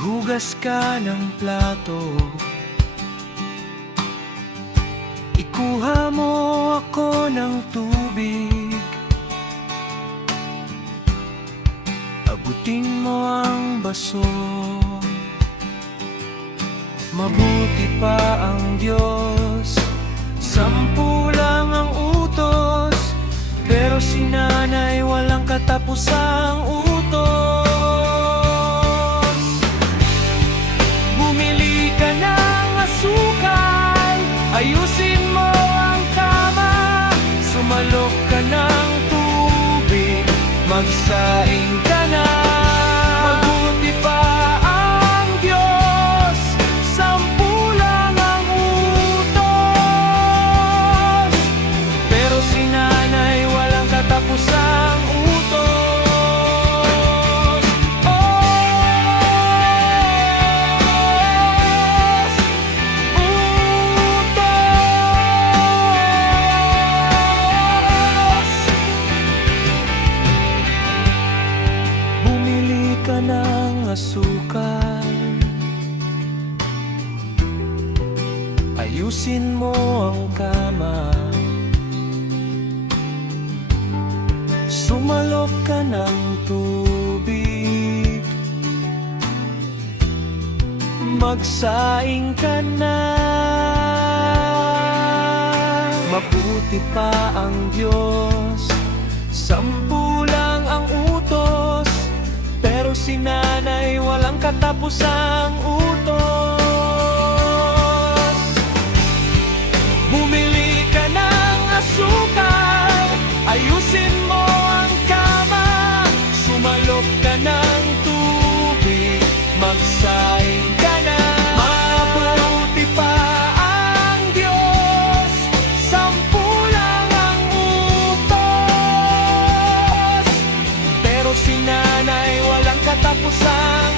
Maghugas ka ng plato, ikuha mo ako ng tubig, abutin mo ang baso. Mabuti pa ang Diyos, 10 lang ang utos, pero si nanay walang katapusang utos. Bumili ka ng asukal, ayusin mo ang kama, sumalok ka ng tubig, magsaing ka na. Mabuti pa ang Diyos, 10 lang ang utos, pero si nanay walang katapusang utos. Bumili ka ng asukal, ayusin mo ang kama, sumalok ka ng tubig, magsaing ka na. Mabuti pa ang Diyos, 10 lang ang utos, pero si nanay walang katapusang utos. Bumili ka ng asukal, ayusin mo ang kama, sumalok ka ng tubig, magsaing ka na. Mabuti pa ang Diyos, 10 lang ang utos, pero si nanay walang katapusang